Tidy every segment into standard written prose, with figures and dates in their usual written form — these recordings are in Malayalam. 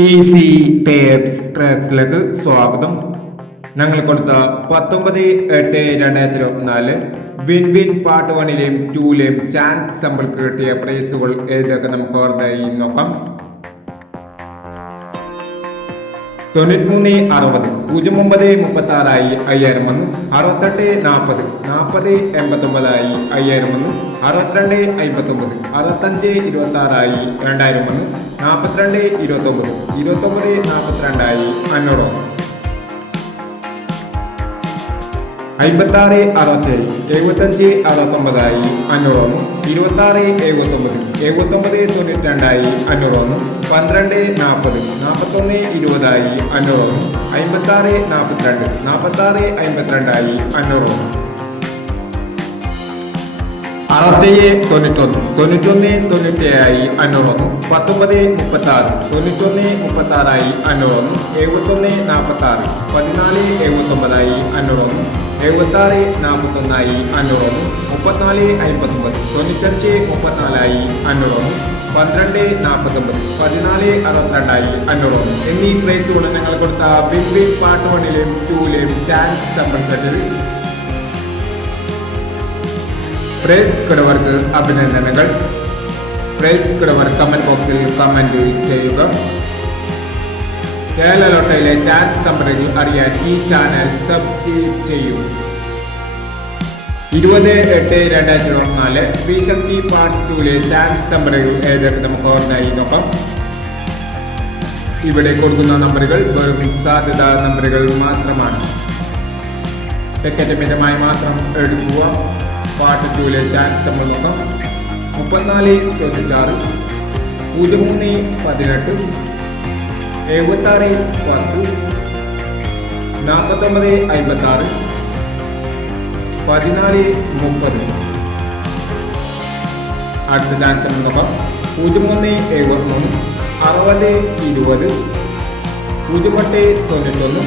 ഈസി ടേപ്സ് ട്രാക്സിലേക്ക് സ്വാഗതം. ഞങ്ങൾ കൊടുത്ത 19/8/2024 വിൻ വിൻ പാർട്ട് 1ലെയും 2ലെയും ചാൻസ് സമ്പിൾക്ക് കിട്ടിയ പ്രൈസുകൾ ഏതൊക്കെ നമുക്ക് ഓർമ്മയായി നോക്കാം. 9360 0936 5000 വന്നു. 6840 4089 5000 വന്നു. 6259 6526 2000 വന്നു. 4229 2942 500 56 67 75 69 500 വന്നു. 26 79 79 92 500 വന്നു. 12 40 41 20 500 വന്നു. 56 42 46 52 500 വന്നു. 67 91 91 97 500 വന്നു. 19 36 91 36 500 വന്നു. 71 46 14 79 500 വന്നു. 76 41 500 വന്നു. 34 59 95 34 500 വന്നു. 12 49 14 62 500 വന്നു എന്നീ പ്രൈസുകൾ ഞങ്ങൾ കൊടുത്ത വിൻ വിൻ പാർട്ട് 1ലെയും 2ലെയും ചാൻസ് സമ്പർക്കത്തിൽ പ്രൈസ് കിടവർക്ക് അഭിനന്ദനങ്ങൾ. പ്രൈസ് കിടവർ കമന്റ് ബോക്സിൽ കമന്റ് ചെയ്യുക. കേരള ലോട്ടയിലെ ചാൻസ് സമ്പർക്കങ്ങൾ അറിയാൻ ഈ ചാനൽ സബ്സ്ക്രൈബ് ചെയ്യൂ. 20/8/2024 ശ്രീശക്തി പാർട്ട് 2ലെ ചാൻസ് നമ്പറുകൾ ഏതൊക്കെ നമുക്ക് ഓർമ്മയായി നോക്കാം. ഇവിടെ കൊടുക്കുന്ന നമ്പറുകൾ വെറും സാധ്യതാ നമ്പറുകൾ മാത്രമാണ്. ടിക്കറ്റ് മിതമായി മാത്രം എടുക്കുക. പാർട്ട് 2ലെ ചാൻസ് നമ്പർ നോക്കാം. 34 96 03 18 76 10 49 56 14 30. അടുത്ത ചാൻസ് നോക്കാം. 03 73 60 20 08 91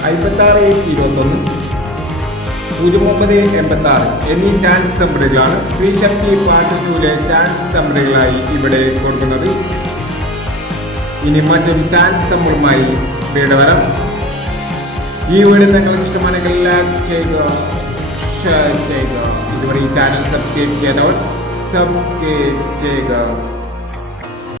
56 21 09 86 എന്നീ ചാൻസ് നമ്പറുകളാണ് ശ്രീശക്തി പാർട്ട് 2ലെ ചാൻസ് നമ്പറുകളായി ഇവിടെ കൊടുക്കുന്നത്. ഇനി മറ്റൊരു ചാൻസ് നമ്പറുമായി വീട് വരാം. ഈ വീഡിയോ നിങ്ങൾക്ക് ഇഷ്ടമാണെങ്കിൽ ലൈക്ക് ചെയ്യുക, ഷെയർ ചെയ്യുക. ഇതുവരെ ഈ ചാനൽ സബ്സ്ക്രൈബ് ചെയ്തവർ സബ്സ്ക്രൈബ് ചെയ്യുക.